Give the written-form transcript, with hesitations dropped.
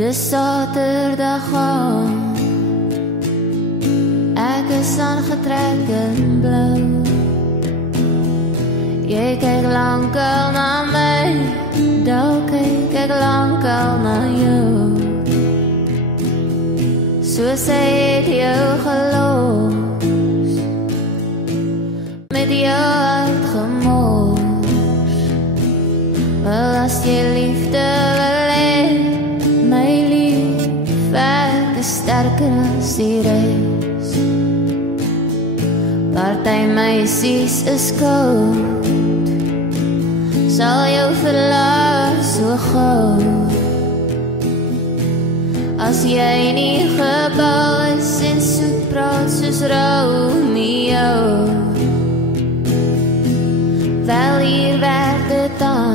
Dis Saterdag aand, ek is aangetrek in blou. Jy kyk lankal na my, dalk kyk ek lankal na jou. Soos ek jou gelos, met jou uitgemors. Wel as jy liefde wil hê, my lief, ek is sterker as die res. Party meisies is koud, sal jou verlaat so gauw. As jy nie gebou is en soet praat soos Romeo, wel hier werd het aan